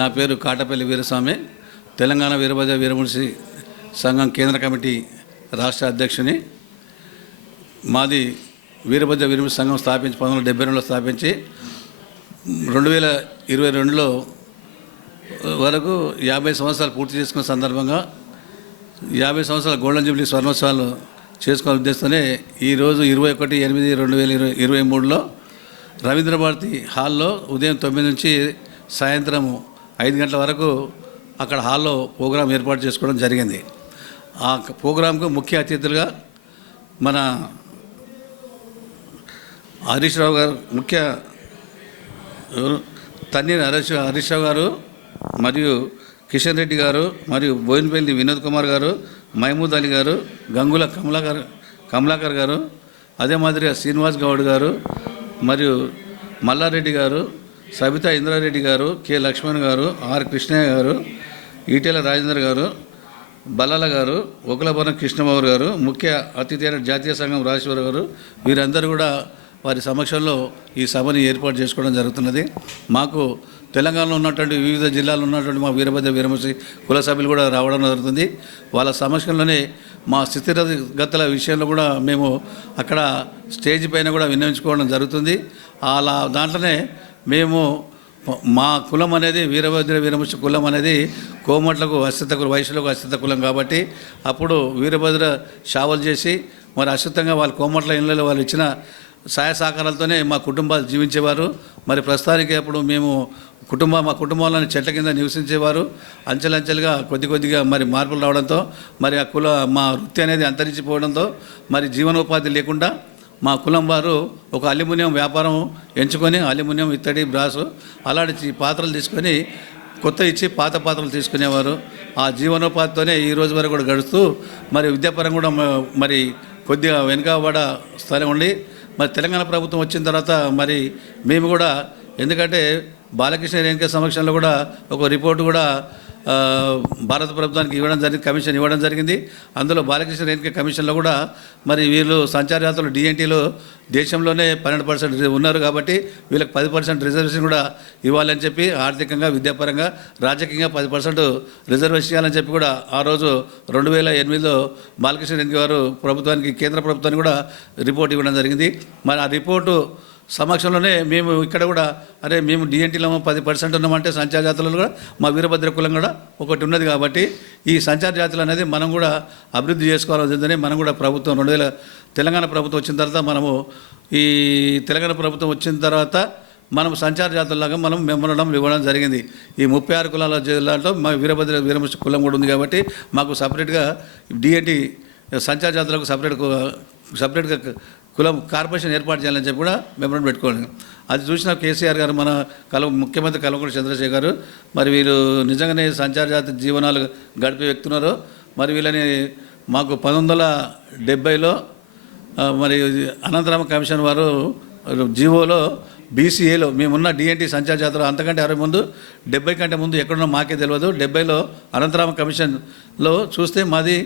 నా పేరు కాటపల్లి వీరస్వామి, తెలంగాణ వీరభద్ర వీరమునిసి సంఘం కేంద్ర కమిటీ రాష్ట్ర అధ్యక్షుని. మాది వీరభద్ర వీరమునిసి సంఘం స్థాపించి 1972లో స్థాపించి 2022లో వరకు 50 సంవత్సరాలు పూర్తి చేసుకున్న సందర్భంగా 50 సంవత్సరాల గోల్డెన్ జూబ్లీ స్వర్ణోత్సవాలు చేసుకునే ఉద్దేశంతోనే ఈరోజు 21/8/2023లో రవీంద్ర భారతి హాల్లో ఉదయం 9 నుంచి సాయంత్రం 5 గంటల వరకు అక్కడ హాల్లో ప్రోగ్రాం ఏర్పాటు చేసుకోవడం జరిగింది. ఆ ప్రోగ్రాంకు ముఖ్య అతిథులుగా మన హరీష్ రావు గారు, ముఖ్య తన్నీరు హరీష్ రావు గారు మరియు కిషన్ రెడ్డి గారు మరియు బోయినపల్లి వినోద్ కుమార్ గారు, మహమూద్ అలీ గారు, గంగుల కమలాకర్ గారు, అదే మాదిరిగా శ్రీనివాస్ గౌడ్ గారు మరియు మల్లారెడ్డి గారు, సబితా ఇంద్రారెడ్డి గారు, కె లక్ష్మణ్ గారు, ఆర్ కృష్ణయ్య గారు, ఈటెల రాజేందర్ గారు, బల్లాల గారు, ఒకలభవనం కృష్ణబాబు గారు, ముఖ్య అతిథి అయిన జాతీయ సంఘం రాజేశ్వర గారు, వీరందరూ కూడా వారి సమక్షంలో ఈ సభని ఏర్పాటు చేసుకోవడం జరుగుతున్నది. మాకు తెలంగాణలో ఉన్నటువంటి వివిధ జిల్లాల్లో ఉన్నటువంటి మా వీరభద్ర వీరమునిసి కుల సభ్యులు కూడా రావడం జరుగుతుంది. వాళ్ళ సమక్షంలోనే మా స్థితిగతుల విషయంలో కూడా మేము అక్కడ స్టేజ్ పైన కూడా విన్నవించుకోవడం జరుగుతుంది. అలా దాంట్లోనే మేము మా కులం అనేది వీరభద్ర వీరమునిసి కులం అనేది కోమట్లకు అస్తిత కులం, వైశ్యులకు అస్తిత కులం కాబట్టి అప్పుడు వీరభద్ర సేవలు చేసి మరి అస్తితంగా వాళ్ళ కోమట్ల ఇళ్ళలో వాళ్ళు ఇచ్చిన సహాయ సహకారాలతోనే మా కుటుంబాలు జీవించేవారు. మరి ప్రస్తుతానికి అప్పుడు మేము మా కుటుంబాలను చెట్ల కింద నివసించేవారు. అంచెలంచెలుగా కొద్దిగా మరి మార్పులు రావడంతో మరి ఆ మా వృత్తి అనేది అంతరించిపోవడంతో మరి జీవనోపాధి లేకుండా మా కులం వారు ఒక అల్యూమినియం వ్యాపారం ఎంచుకొని అల్యూమినియం, ఇత్తడి, బ్రాసు అలాంటి పాత్రలు తీసుకొని కొత్త ఇచ్చి పాత పాత్రలు తీసుకునేవారు. ఆ జీవనోపాధితోనే ఈ రోజు వరకు కూడా గడుస్తూ మరి విద్యాపరంగా కూడా మరి కొద్దిగా వెనుకబడ స్థలం ఉండి మరి తెలంగాణ ప్రభుత్వం వచ్చిన తర్వాత మరి మేము కూడా, ఎందుకంటే బాలకృష్ణ రేణుక సమక్షంలో కూడా ఒక రిపోర్టు కూడా భారత ప్రభుత్వానికి కమిషన్ ఇవ్వడం జరిగింది. అందులో బాలకృష్ణ రేణుక కమిషన్లో కూడా మరి వీళ్ళు సంచార యాత్రలు డిఎన్టీలో దేశంలోనే 12% ఉన్నారు కాబట్టి వీళ్ళకి 10% రిజర్వేషన్ కూడా ఇవ్వాలని చెప్పి ఆర్థికంగా, విద్యాపరంగా, రాజకీయంగా 10% రిజర్వేషన్ ఇవ్వాలని చెప్పి కూడా ఆ రోజు 2008లో బాలకృష్ణ రేణుక గారు ప్రభుత్వానికి, కేంద్ర ప్రభుత్వానికి కూడా రిపోర్ట్ ఇవ్వడం జరిగింది. మరి ఆ రిపోర్టు సమక్షంలోనే మేము ఇక్కడ కూడా మేము డిఎన్టీలో 10% ఉన్నామంటే సంచార జాతులలో కూడా మా వీరభద్ర కులం కూడా ఒకటి ఉన్నది కాబట్టి ఈ సంచార జాతులు అనేది మనం కూడా అభివృద్ధి చేసుకోవాలని మనం కూడా ప్రభుత్వం తెలంగాణ ప్రభుత్వం వచ్చిన తర్వాత మనం సంచార జాతుల్లాగా మనం మెమోరండం ఇవ్వడం జరిగింది. ఈ 36 కులాల జిల్లాలో మా వీరభద్ర వీరమునిసి కులం కూడా ఉంది కాబట్టి మాకు సపరేట్గా డిఎన్టీ సంచార జాతులకు సపరేట్గా కులం కార్పొరేషన్ ఏర్పాటు చేయాలని చెప్పి కూడా మెమోరండం పెట్టుకోండి. అది చూసిన కేసీఆర్ గారు, మన ముఖ్యమంత్రి కల్వకుంట్ల చంద్రశేఖర్ గారు మరి వీళ్ళు నిజంగానే సంచార జాతి జీవనాలు గడిపే వ్యక్తున్నారు. మరి వీళ్ళని మాకు 1970లో మరి అనంతరామ కమిషన్ వారు జీవోలో బీసీఏలో మేమున్న డిఎన్టీ సంచార జాతర అంతకంటే 70 కంటే ముందు ఎక్కడున్నా మాకే తెలియదు. 70లో అనంతరామ కమిషన్లో చూస్తే మాది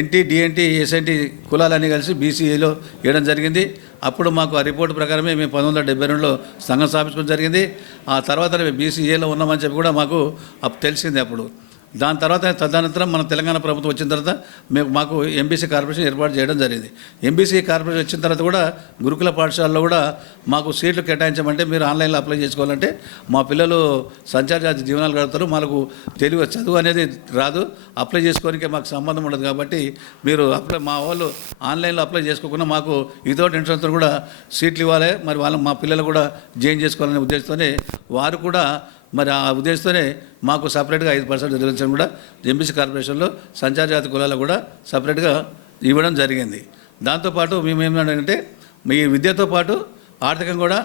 ఎన్టీ, డిఎన్టీ, ఎస్ఎన్టీ కులాలన్నీ కలిసి బీసీఏలో వేయడం జరిగింది. అప్పుడు మాకు ఆ రిపోర్టు ప్రకారమే మేము 1972లో సంఘం స్థాపించడం జరిగింది. ఆ తర్వాత మేము బీసీఏలో ఉన్నామని చెప్పి కూడా మాకు తెలిసింది అప్పుడు. దాని తర్వాత తదనంతరం మన తెలంగాణ ప్రభుత్వం వచ్చిన తర్వాత మాకు ఎంబీసీ కార్పొరేషన్ ఏర్పాటు చేయడం జరిగింది. ఎంబీసీ కార్పొరేషన్ వచ్చిన తర్వాత కూడా గురుకుల పాఠశాలలో కూడా మాకు సీట్లు కేటాయించమంటే మీరు ఆన్లైన్లో అప్లై చేసుకోవాలంటే మా పిల్లలు సంచార జాతి జీవనాలు గడుపుతారు, మనకు చదువు అనేది రాదు, అప్లై చేసుకోవడానికి మాకు సంబంధం ఉండదు కాబట్టి మీరు మా వాళ్ళు ఆన్లైన్లో అప్లై చేసుకోకుండా మాకు వితౌట్ ఇన్సూరెన్స్తో కూడా సీట్లు ఇవ్వాలి, మరి మా పిల్లలు కూడా జాయిన్ చేసుకోవాలనే ఉద్దేశంతోనే వారు కూడా మరి ఆ ఉద్దేశంతోనే మాకు సపరేట్గా 5% రిజర్వేషన్ కూడా ఎంబీసీ కార్పొరేషన్లో సంచార జాతి కులాలకు కూడా సపరేట్గా ఇవ్వడం జరిగింది. దాంతోపాటు మేము ఏమంటే మీ విద్యతో పాటు ఆర్థికంగా కూడా,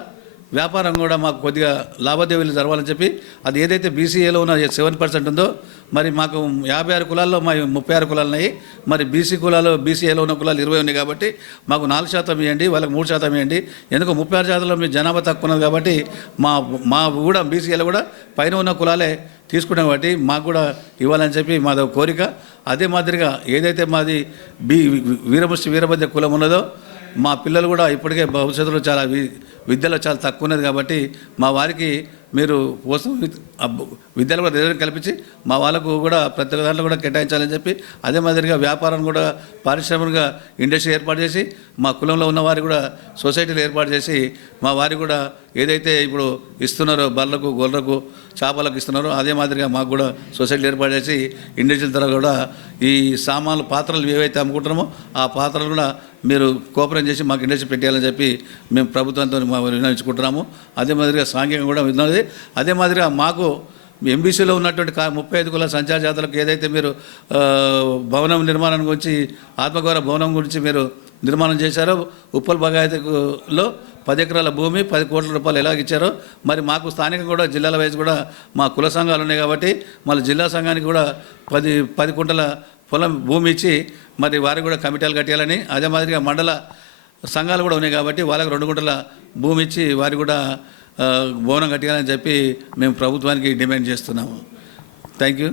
వ్యాపారం కూడా మాకు కొద్దిగా లావాదేవీలు జరగాలని చెప్పి అది ఏదైతే బీసీఏలో ఉన్న 7% ఉందో మరి మాకు 56 కులాల్లో మా 36 కులాలు ఉన్నాయి. మరి బీసీఏలో ఉన్న కులాలు 20 ఉన్నాయి కాబట్టి మాకు 4% ఇవ్వండి, వాళ్ళకి 3% ఇవ్వండి. ఎందుకు 36% మీ జనాభా తక్కువ ఉన్నది కాబట్టి మా కూడా బీసీఏలో కూడా పైన ఉన్న కులాలే తీసుకున్నాం కాబట్టి మాకు కూడా ఇవ్వాలని చెప్పి మాది కోరిక. అదే మాదిరిగా ఏదైతే మాది వీరభద్ర కులం ఉన్నదో మా పిల్లలు కూడా ఇప్పటికే భవిష్యత్తులో చాలా విద్యలో చాలా తక్కువ ఉన్నది కాబట్టి మా వారికి మీరు కోసం విద్యలు కూడా రిజర్వ్ కల్పించి మా వాళ్ళకు కూడా ప్రతి ఒక్క దాంట్లో కూడా కేటాయించాలని చెప్పి, అదే మాదిరిగా వ్యాపారం కూడా పారిశ్రామిక ఇండస్ట్రీ ఏర్పాటు చేసి మా కులంలో ఉన్న వారికి కూడా సొసైటీలు ఏర్పాటు చేసి మా వారికి కూడా ఏదైతే ఇప్పుడు ఇస్తున్నారో బర్లకు గొర్రెలకు చేపలకు ఇస్తున్నారో అదే మాదిరిగా మాకు కూడా సొసైటీలు ఏర్పాటు చేసి ఇండస్ట్రీల ద్వారా కూడా ఈ సామాన్లు పాత్రలు ఏవైతే అమ్ముకుంటున్నామో ఆ పాత్రలు కూడా మీరు కోఆపరేట్ చేసి మాకు ఇండస్ట్రీ పెట్టాలని చెప్పి మేము ప్రభుత్వంతో విన్నవించుకుంటున్నాము. అదే మాదిరిగా సాంఘికంగా కూడా ఉన్నది. అదే మాదిరిగా మాకు ఎంబీసీలో ఉన్నటువంటి 35 కుల సంచార జాతరకు ఏదైతే మీరు భవనం నిర్మాణం గురించి ఆత్మగౌరవ భవనం గురించి మీరు నిర్మాణం చేశారో, ఉప్పల్ బగాయతలో 10 ఎకరాల భూమి 10 కోట్ల రూపాయలు ఎలాగ ఇచ్చారో, మరి మాకు స్థానికంగా కూడా జిల్లాల వైజ్ కూడా మా కుల సంఘాలు ఉన్నాయి కాబట్టి మళ్ళీ జిల్లా సంఘానికి కూడా 10 కుంటల పొలం భూమి ఇచ్చి మరి వారికి కూడా కమిటీలు కట్టాలని, అదే మాదిరిగా మండల సంఘాలు కూడా ఉన్నాయి కాబట్టి వాళ్ళకి 2 గుంటల భూమి ఇచ్చి వారికి కూడా భవనం కట్టాలని చెప్పి మేము ప్రభుత్వానికి డిమాండ్ చేస్తున్నాము. Thank you.